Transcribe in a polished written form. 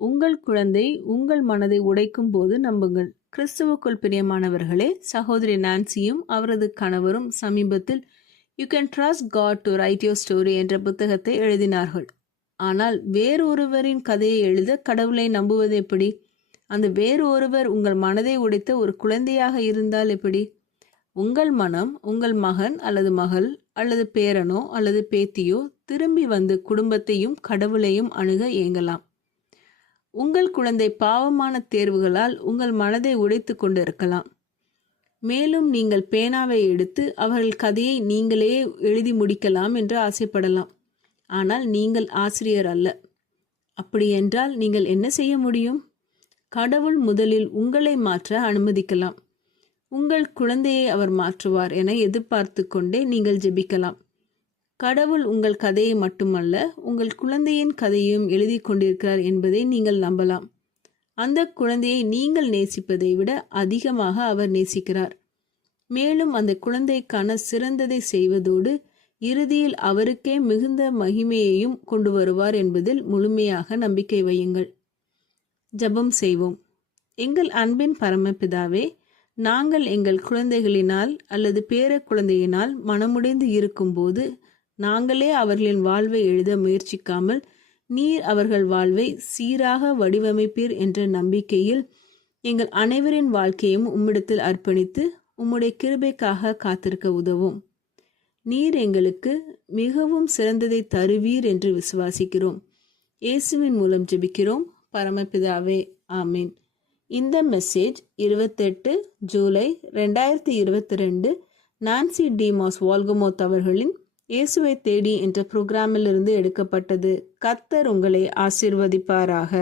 உங்கள் குழந்தை உங்கள் மனதை உடைக்கும் போது நம்புங்கள். கிறிஸ்துவுக்குள் பிரியமானவர்களே, சகோதரி நான்சியும் அவரது கணவரும் சமீபத்தில் you can trust God to write your story என்ற புத்தகத்தை எழுதினார்கள். ஆனால் வேறொருவரின் கதையை எழுத கடவுளை நம்புவது எப்படி? அந்த வேறு ஒருவர் உங்கள் மனதை உடைத்த ஒரு குழந்தையாக இருந்தால் எப்படி? உங்கள் மனம் உங்கள் மகன் அல்லது மகள் அல்லது பேரனோ அல்லது பேத்தியோ திரும்பி வந்து குடும்பத்தையும் கடவுளையும் அணுக ஏங்கலாம். உங்கள் குழந்தை பாவமான தேர்வுகளால் உங்கள் மனதை உடைத்து கொண்டிருக்கலாம். மேலும் நீங்கள் பேனாவை எடுத்து அவர்கள் கதையை நீங்களே எழுதி முடிக்கலாம் என்று ஆசைப்படலாம். ஆனால் நீங்கள் ஆசிரியர் அல்ல. அப்படியென்றால் நீங்கள் என்ன செய்ய முடியும்? கடவுள் முதலில் உங்களை மாற்ற அனுமதிக்கலாம். உங்கள் குழந்தையை அவர் மாற்றுவார் என எதிர்பார்த்து கொண்டே நீங்கள் ஜெபிக்கலாம். கடவுள் உங்கள் கதையை மட்டுமல்ல, உங்கள் குழந்தையின் கதையையும் எழுதி கொண்டிருக்கிறார் என்பதை நீங்கள் நம்பலாம். அந்த குழந்தையை நீங்கள் நேசிப்பதை விட அதிகமாக அவர் நேசிக்கிறார். மேலும் அந்த குழந்தைக்கான சிறந்ததை செய்வதோடு இறுதியில் அவருக்கே மிகுந்த மகிமையையும் கொண்டு வருவார் என்பதில் முழுமையாக நம்பிக்கை வையுங்கள். ஜெபம் செய்வோம். எங்கள் அன்பின் பரமபிதாவே, நாங்கள் எங்கள் குழந்தைகளினால் அல்லது பேர குழந்தையினால் மனமுடைந்து இருக்கும்போது நாங்களே அவர்களின் வாழ்வை எழுத முயற்சிக்காமல் நீர் அவர்கள் வாழ்வை சீராக வடிவமைப்பீர் என்ற நம்பிக்கையில் எங்கள் அனைவரின் வாழ்க்கையும் உம்மிடத்தில் அர்ப்பணித்து உம்முடைய கிருபைக்காக காத்திருக்க உதவும். நீர் எங்களுக்கு மிகவும் சிறந்ததை தருவீர் என்று விசுவாசிக்கிறோம். இயேசுவின் மூலம் ஜெபிக்கிறோம் பரமபிதாவே, ஆமீன். இந்த மெசேஜ் 28 ஜூலை 2022 நான்சி டிமாஸ் வால்கமோத் அவர்களின் இயேசுவை தேடி என்ற புரோகிராமிலிருந்து எடுக்கப்பட்டது. கர்த்தர் உங்களை ஆசீர்வதிப்பாராக.